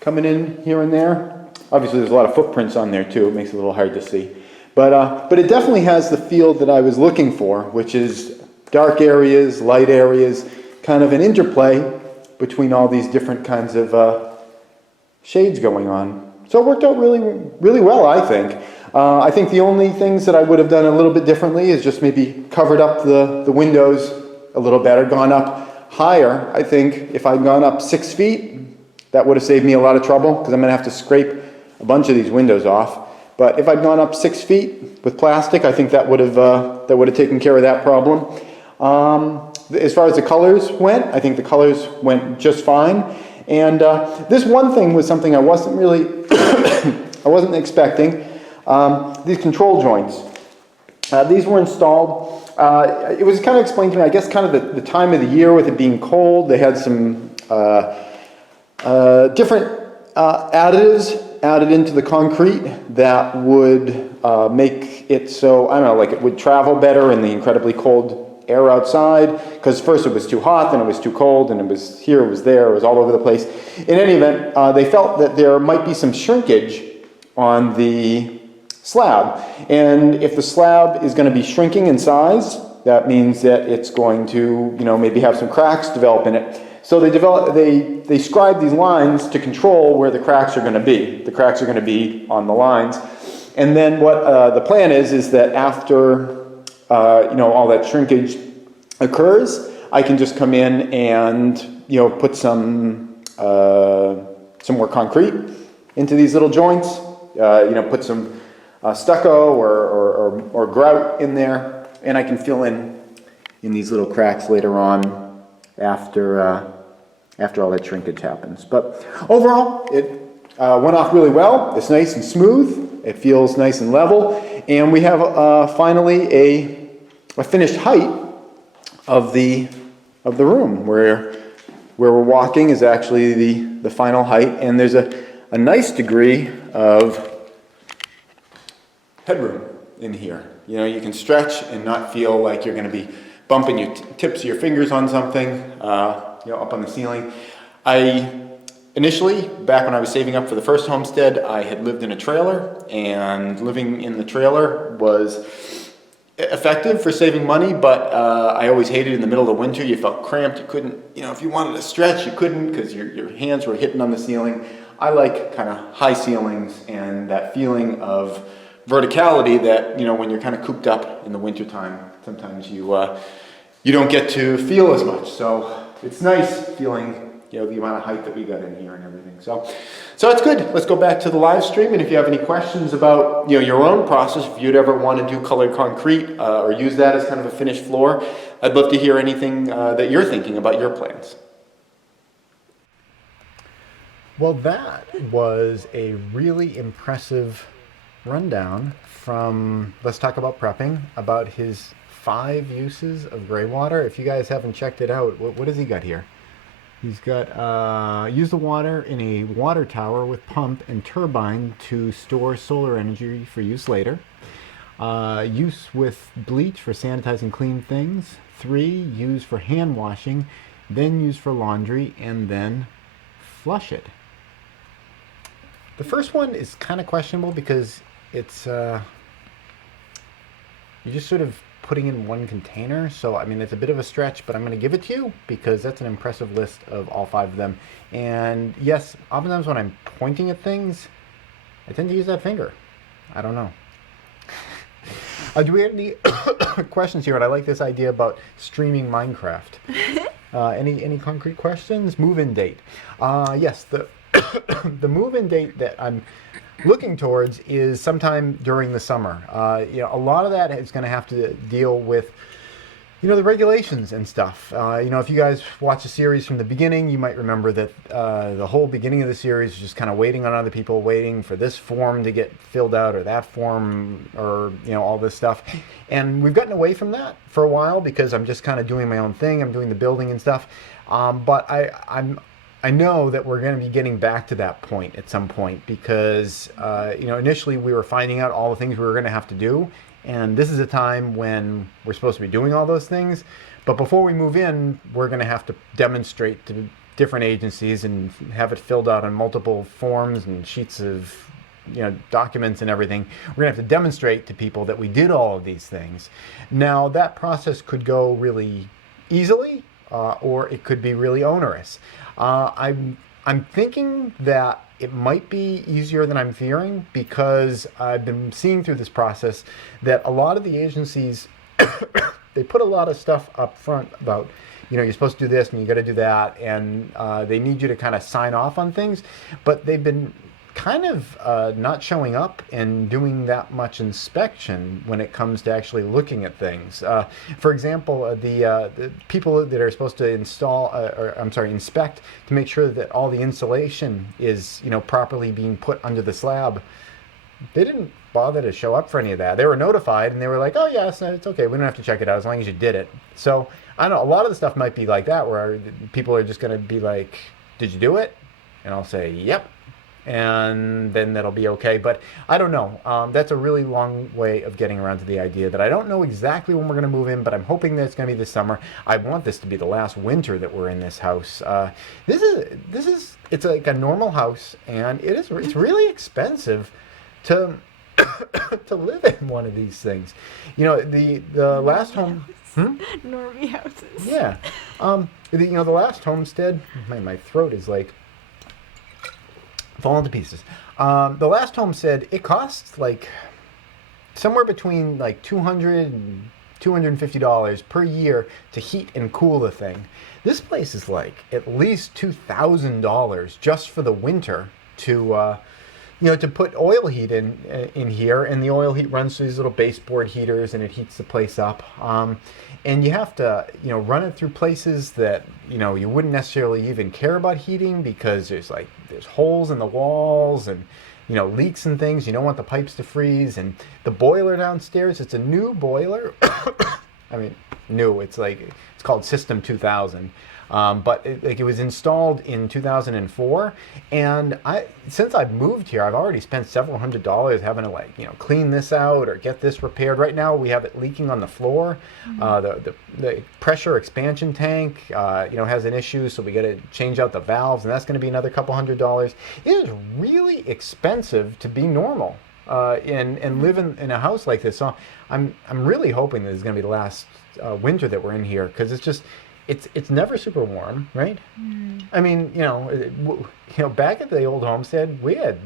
coming in here and there. Obviously there's a lot of footprints on there too. It makes it a little hard to see. But it definitely has the feel that I was looking for, which is dark areas, light areas, kind of an interplay between all these different kinds of shades going on. So it worked out really, really well, I think. I think the only things that I would have done a little bit differently is just maybe covered up the windows a little better, gone up higher. I think if I'd gone up 6 feet, that would have saved me a lot of trouble because I'm going to have to scrape a bunch of these windows off. But if I'd gone up 6 feet with plastic, I think that would have taken care of that problem. as far as the colors went, I think the colors went just fine. And this one thing was something I wasn't really, I wasn't expecting. These control joints. These were installed. It was kind of explained to me, I guess, kind of the time of the year with it being cold. They had some different additives added into the concrete that would make it so, I don't know, like it would travel better in the incredibly cold air outside, because first it was too hot, then it was too cold, and it was here, it was there, it was all over the place. In any event, they felt that there might be some shrinkage on the slab, and if the slab is going to be shrinking in size, that means that it's going to, you know, maybe have some cracks develop in it. So they scribe these lines to control where the cracks are going to be. The cracks are going to be on the lines. And then what the plan is that after you know, all that shrinkage occurs, I can just come in and, you know, put some more concrete into these little joints. You know, put some stucco or grout in there, and I can fill in these little cracks later on after all that shrinkage happens. But overall, it went off really well. It's nice and smooth. It feels nice and level. And we have finally a finished height of the room where we're walking is actually the final height. And there's a nice degree of headroom in here. You know, you can stretch and not feel like you're going to be bumping your tips of your fingers on something, you know, up on the ceiling. Initially, back when I was saving up for the first homestead, I had lived in a trailer, and living in the trailer was effective for saving money, but I always hated in the middle of the winter. You felt cramped. You couldn't, you know, if you wanted to stretch, you couldn't because your hands were hitting on the ceiling. I like kind of high ceilings and that feeling of verticality that, you know, when you're kind of cooped up in the wintertime, sometimes you don't get to feel as much. So it's nice feeling, you know, the amount of height that we got in here and everything. So it's good. Let's go back to the live stream. And if you have any questions about, you know, your own process, if you'd ever want to do colored concrete or use that as kind of a finished floor, I'd love to hear anything that you're thinking about your plans. Well, that was a really impressive rundown from Let's Talk About Prepping, about his 5 uses of gray water. If you guys haven't checked it out, what has he got here? He's got use the water in a water tower with pump and turbine to store solar energy for use later. Use with bleach for sanitizing clean things. 3, use for hand washing, then use for laundry, and then flush it. The first one is kind of questionable because it's you're just sort of putting in one container, so I mean it's a bit of a stretch, but I'm going to give it to you because that's an impressive list of all 5 of them. And yes, oftentimes when I'm pointing at things, I tend to use that finger. I don't know. Do we have any questions here? And I like this idea about streaming Minecraft. Any concrete questions? Move-in date. Yes, the move-in date that I'm looking towards is sometime during the summer. You know, a lot of that is going to have to deal with, you know, the regulations and stuff. You know, if you guys watch the series from the beginning, you might remember that the whole beginning of the series is just kind of waiting on other people, waiting for this form to get filled out or that form or, you know, all this stuff. And we've gotten away from that for a while because I'm just kind of doing my own thing. I'm doing the building and stuff. But I know that we're going to be getting back to that point at some point because, you know, initially we were finding out all the things we were going to have to do. And this is a time when we're supposed to be doing all those things. But before we move in, we're going to have to demonstrate to different agencies and have it filled out on multiple forms and sheets of, you know, documents and everything. We're going to have to demonstrate to people that we did all of these things. Now, that process could go really easily or it could be really onerous. I'm thinking that it might be easier than I'm fearing because I've been seeing through this process that a lot of the agencies, they put a lot of stuff up front about, you know, you're supposed to do this and you got to do that, and they need you to kind of sign off on things, but they've been kind of not showing up and doing that much inspection when it comes to actually looking at things. For example, the people that are supposed to inspect to make sure that all the insulation is, properly being put under the slab, they didn't bother to show up for any of that. They were notified and they were like, oh yes, it's okay, we don't have to check it out as long as you did it. So I don't know, a lot of the stuff might be like that, where people are just going to be like, did you do it? And I'll say, yep. And then that'll be okay. But I don't know. That's a really long way of getting around to the idea that I don't know exactly when we're going to move in, but I'm hoping that it's going to be this summer. I want this to be the last winter that we're in this house. It's like a normal house, and it's really expensive to to live in one of these things. The last home. Normie houses. Yeah. The last homestead. My throat is like falling to pieces. The last homestead, it costs like somewhere between like $200 and $250 per year to heat and cool the thing. This place is like at least $2,000 just for the winter to put oil heat in here, and the oil heat runs through these little baseboard heaters, and it heats the place up. And you have to, run it through places that, you wouldn't necessarily even care about heating, because there's holes in the walls and, leaks and things. You don't want the pipes to freeze. And the boiler downstairs, it's a new boiler. I mean, new. It's called System 2000. But it was installed in 2004, and since I've moved here, I've already spent several $100s having to clean this out or get this repaired. Right now we have it leaking on the floor. The pressure expansion tank has an issue, so we got to change out the valves, and that's going to be another couple $100s. It is really expensive to be normal and live in a house like this. So I'm really hoping that this is going to be the last winter that we're in here, because it's never super warm, right? I mean, back at the old homestead, we had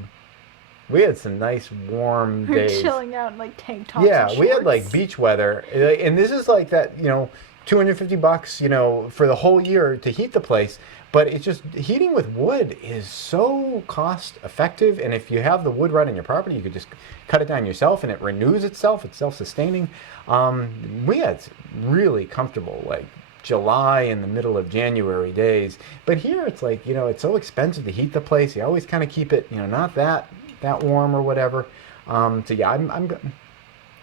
some nice warm days. We're chilling out in like tank tops. Yeah, and we had shorts. like beach weather, and this is like that, $250, for the whole year to heat the place. But it's just, heating with wood is so cost effective, and if you have the wood right on your property, you could just cut it down yourself, and it renews itself. It's self-sustaining. We had really comfortable, July and the middle of January days, but here it's it's so expensive to heat the place. You always kind of keep it not that warm or whatever. So yeah,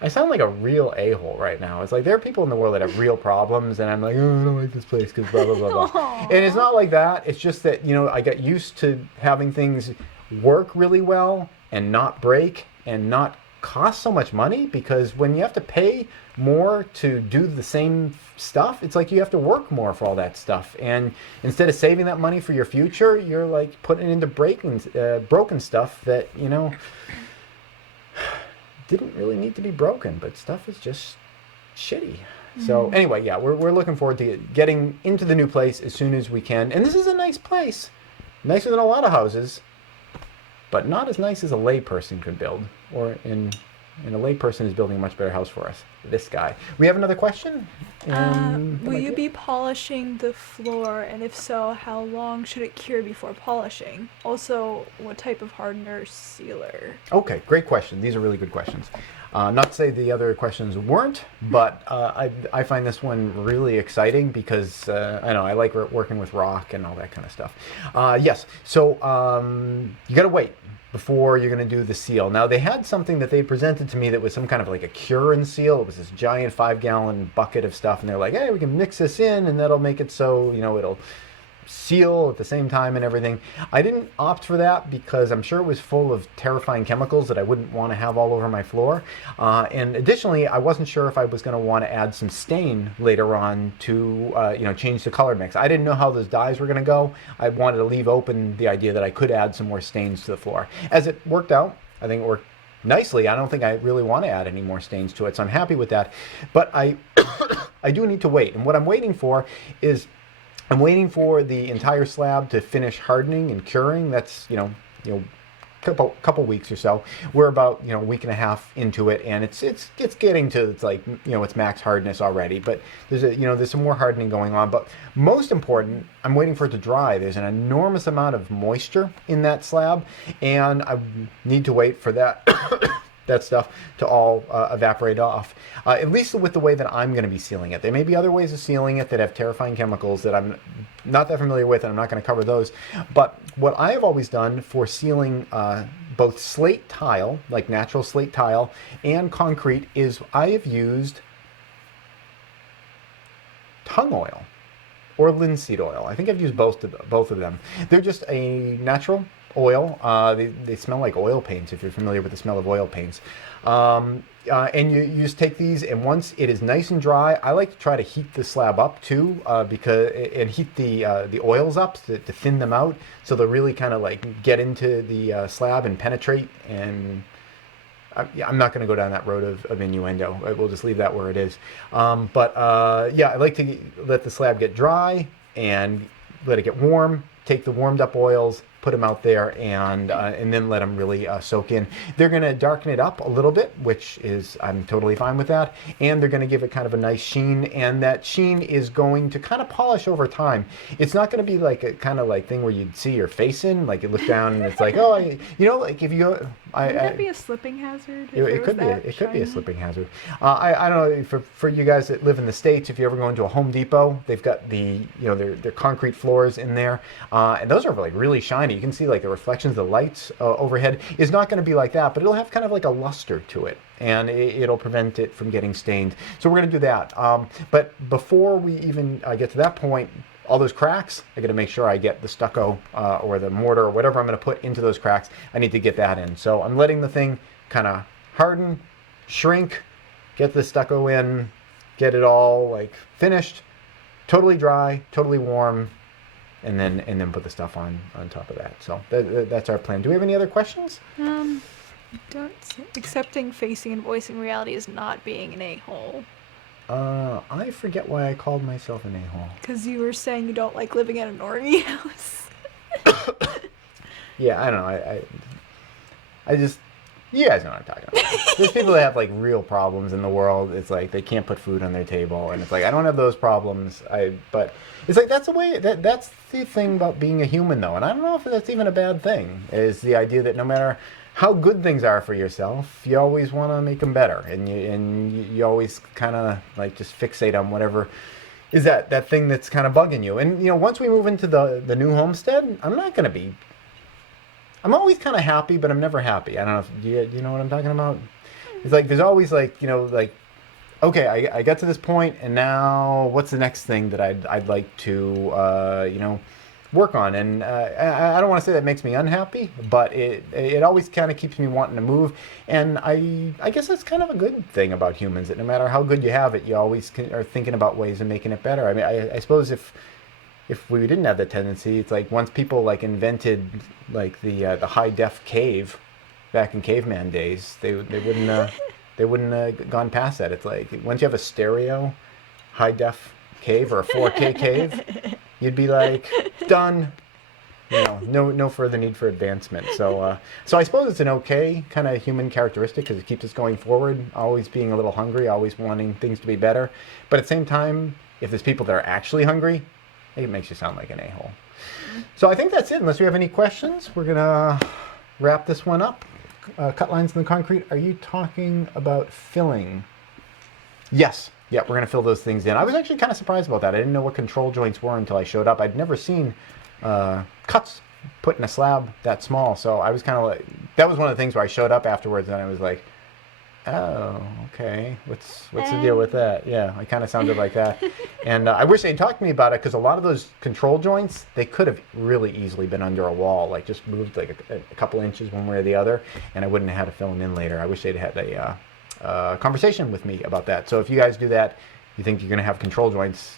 I sound like a real a-hole right now. It's like there are people in the world that have real problems, and I'm like, oh, I don't like this place because blah blah blah blah. And it's not like that. It's just that I got used to having things work really well and not break and not cost so much money, because when you have to pay more to do the same stuff, it's like you have to work more for all that stuff, and instead of saving that money for your future, you're putting it into broken stuff that didn't really need to be broken, but stuff is just shitty. So anyway, yeah, we're looking forward to getting into the new place as soon as we can. And this is a nice place, nicer than a lot of houses, but not as nice as a layperson could build, and a layperson is building a much better house for us. This guy. We have another question. Will you be polishing the floor, and if so, how long should it cure before polishing? Also, what type of hardener sealer? Okay, great question. These are really good questions. Not to say the other questions weren't, but I find this one really exciting because I like working with rock and all that kind of stuff. Yes, so you got to wait before you're going to do the seal. Now, they had something that they presented to me that was some kind of like a cure and seal. It was this giant 5-gallon bucket of stuff, and they're like, hey, we can mix this in, and that'll make it so, it'll seal at the same time and everything. I didn't opt for that because I'm sure it was full of terrifying chemicals that I wouldn't want to have all over my floor. And additionally, I wasn't sure if I was going to want to add some stain later on to, change the color mix. I didn't know how those dyes were going to go. I wanted to leave open the idea that I could add some more stains to the floor. As it worked out, I think it worked nicely. I don't think I really want to add any more stains to it, so I'm happy with that. But I do need to wait. And what I'm waiting for is I'm waiting for the entire slab to finish hardening and curing. That's, couple weeks or so. We're about a week and a half into it, and it's getting to its max hardness already. But there's some more hardening going on. But most important, I'm waiting for it to dry. There's an enormous amount of moisture in that slab, and I need to wait for that that stuff to all evaporate off. At least with the way that I'm going to be sealing it. There may be other ways of sealing it that have terrifying chemicals that I'm not that familiar with, and I'm not going to cover those. But what I have always done for sealing both slate tile, like natural slate tile, and concrete is I have used tung oil or linseed oil. I think I've used both of them. They're just a natural oil. They smell like oil paints, if you're familiar with the smell of oil paints. And you just take these, and once it is nice and dry, I like to try to heat the slab up too, and heat the oils up to thin them out, so they'll really kind of like get into the slab and penetrate. And I'm not going to go down that road of innuendo. We'll just leave that where it is. I like to let the slab get dry and let it get warm. Take the warmed up oils, put them out there, and then let them really soak in. They're going to darken it up a little bit, which is, I'm totally fine with that. And they're going to give it kind of a nice sheen, and that sheen is going to kind of polish over time. It's not going to be like a kind of like thing where you'd see your face in, like you look down and it's like, oh, like if you go... Would that be a slipping hazard? It could be a slipping hazard. I don't know, for you guys that live in the States, if you ever go into a Home Depot, they've got their concrete floors in there, and those are like really shiny. You can see like the reflections of the lights overhead. Is not going to be like that, but it'll have kind of like a luster to it, and it'll prevent it from getting stained. So we're going to do that. But before we even get to that point, all those cracks, I got to make sure I get the stucco or the mortar or whatever I'm going to put into those cracks. I need to get that in. So I'm letting the thing kind of harden, shrink, get the stucco in, get it all like finished, totally dry, totally warm, and then put the stuff on top of that. So that's our plan. Do we have any other questions? Accepting, facing, and voicing reality is not being an a-hole. I forget why I called myself an a-hole. Because you were saying you don't like living in a normie house. Yeah, I don't know. I just... You guys know what I'm talking about. There's people that have like real problems in the world. It's like they can't put food on their table, and it's like I don't have those problems. But it's like that's the thing about being a human, though, and I don't know if that's even a bad thing. Is the idea that no matter how good things are for yourself, you always want to make them better, and you always kind of like just fixate on whatever is that thing that's kind of bugging you. And once we move into the new homestead, I'm always kind of happy, but I'm never happy. I don't know if you know what I'm talking about. It's like there's always like okay, I got to this point, and now what's the next thing that I'd like to work on? And I don't want to say that makes me unhappy, but it always kind of keeps me wanting to move. And I guess that's kind of a good thing about humans, that no matter how good you have it, you always are thinking about ways of making it better. I mean, I suppose if we didn't have that tendency, it's like once people like invented like the high def cave back in caveman days, they wouldn't have gone past that. It's like once you have a stereo high def cave or a 4K cave, you'd be like done. No further need for advancement. So I suppose it's an okay kind of human characteristic because it keeps us going forward, always being a little hungry, always wanting things to be better. But at the same time, if there's people that are actually hungry, it makes you sound like an a-hole. So I think that's it. Unless you have any questions, we're going to wrap this one up. Cut lines in the concrete. Are you talking about filling? Yes. Yeah, we're going to fill those things in. I was actually kind of surprised about that. I didn't know what control joints were until I showed up. I'd never seen cuts put in a slab that small. So I was kind of like, that was one of the things where I showed up afterwards and I was like, oh, okay. What's the deal with that? Yeah, I kind of sounded like that. And I wish they'd talked to me about it, because a lot of those control joints, they could have really easily been under a wall, like just moved like a couple inches one way or the other, and I wouldn't have had to fill them in later. I wish they'd had a conversation with me about that. So if you guys do that, you think you're going to have control joints,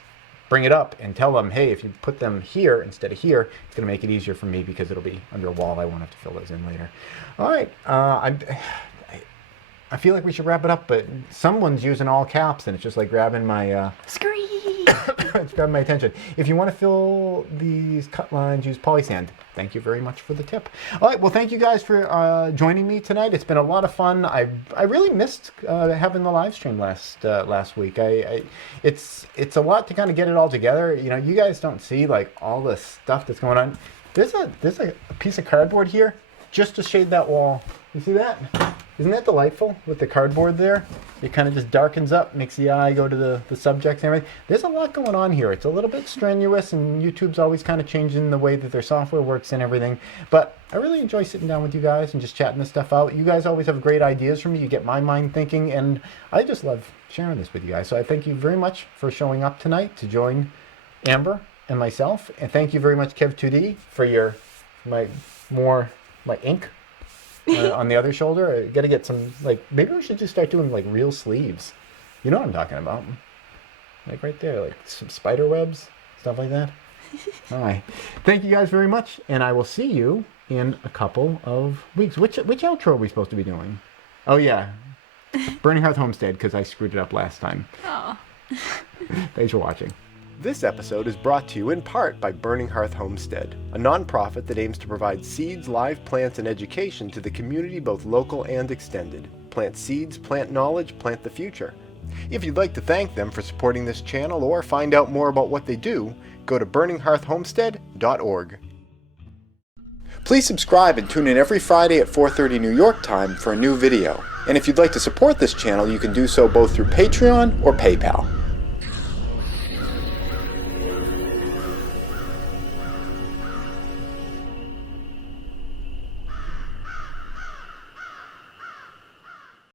bring it up and tell them, hey, if you put them here instead of here, it's going to make it easier for me because it'll be under a wall. I won't have to fill those in later. All right. I feel like we should wrap it up, but someone's using all caps, and it's just like grabbing my... Screen! It's grabbed my attention. If you want to fill these cut lines, use polysand. Thank you very much for the tip. All right, well, thank you guys for joining me tonight. It's been a lot of fun. I really missed having the live stream last week. It's a lot to kind of get it all together. You know, you guys don't see like all the stuff that's going on. There's a piece of cardboard here just to shade that wall. You see that? Isn't that delightful with the cardboard there? It kind of just darkens up, makes the eye go to the subjects and everything. There's a lot going on here. It's a little bit strenuous, and YouTube's always kind of changing the way that their software works and everything. But I really enjoy sitting down with you guys and just chatting this stuff out. You guys always have great ideas for me. You get my mind thinking, and I just love sharing this with you guys. So I thank you very much for showing up tonight to join Amber and myself. And thank you very much, Kev2D, for my ink. On the other shoulder. I gotta get some, like, maybe we should just start doing like real sleeves. You know what I'm talking about? Like right there, like some spider webs, stuff like that. All right. Thank you guys very much, and I will see you in a couple of weeks. Which outro are we supposed to be doing? Oh yeah, Burning Hearth Homestead, because I screwed it up last time. Oh. Thanks for watching. This episode is brought to you in part by Burning Hearth Homestead, a nonprofit that aims to provide seeds, live plants, and education to the community, both local and extended. Plant seeds, plant knowledge, plant the future. If you'd like to thank them for supporting this channel or find out more about what they do, go to burninghearthhomestead.org. Please subscribe and tune in every Friday at 4:30 New York time for a new video. And if you'd like to support this channel, you can do so both through Patreon or PayPal.